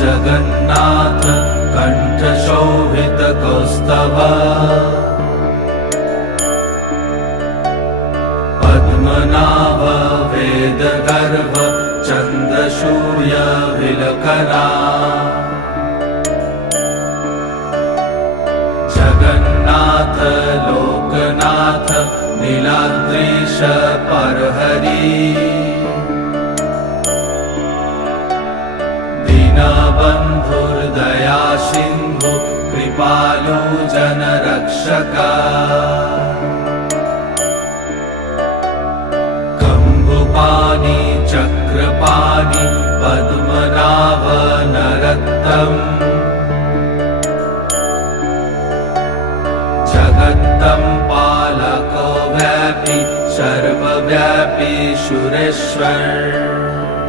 जगन्नाथ कण्ठशोभितकौस्तभ पद्मनाभ वेदगर्भ चन्द्रसूर्यविलकना जगन्नाथ लोकनाथ नीलाद्रीश परहरि दीनबन्धुर्दया सिन्धु कृपालु जनरक्षका कम्बुपाणि चक्रपाणि पद्मनाभ नरत्तम् जगत्तं पालको व्यापी सर्वव्यापी सुरेश्वर